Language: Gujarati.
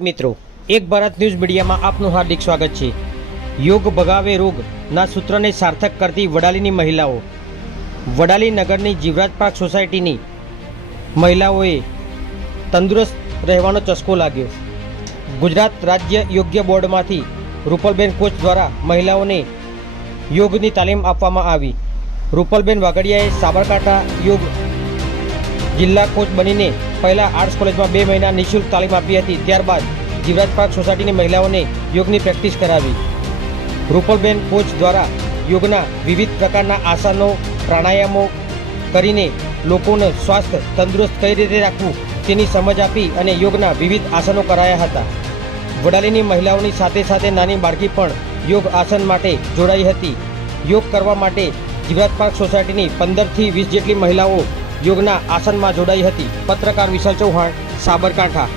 મિત્રો, એક ભારત ન્યૂઝ મીડિયામાં આપનું હાર્દિક સ્વાગત છે. યોગ ભગાવે રોગના સૂત્રને સાર્થક કરતી વડાલીની મહિલાઓ. વડાલી નગરની જીવરાજ પાર્ક સોસાયટીની મહિલાઓએ તંદુરસ્ત રહેવાનો ચસ્કો લાગ્યો. ગુજરાત રાજ્ય યોગ્ય બોર્ડમાંથી રૂપલબેન કોચ દ્વારા મહિલાઓને યોગની તાલીમ આપવામાં આવી. રૂપલબેન વાગડિયાએ સાબરકાંઠા યોગ જિલ્લા કોચ બનીને પહેલા આર્ટ્સ કોલેજમાં બે મહિના નિઃશુલ્ક તાલીમ આપી હતી. ત્યારબાદ જીવરાજ પાર્ક સોસાયટીની મહિલાઓને યોગની પ્રેક્ટિસ કરાવી. રૂપલબેન કોચ દ્વારા યોગના વિવિધ પ્રકારના આસનો, પ્રાણાયામો કરીને લોકોને સ્વાસ્થ્ય તંદુરસ્ત કઈ રીતે રાખવું તેની સમજ આપી અને યોગના વિવિધ આસનો કરાયા હતા. વડાલીની મહિલાઓની સાથે સાથે નાની બાળકી પણ યોગ આસન માટે જોડાઈ હતી. યોગ કરવા માટે જીવરાજ પાર્ક સોસાયટીની પંદરથી વીસ જેટલી મહિલાઓ યોગના આસનમાં જોડાઈ હતી પત્રકાર વિશાલ ચૌહાણ સાબરકાંઠા.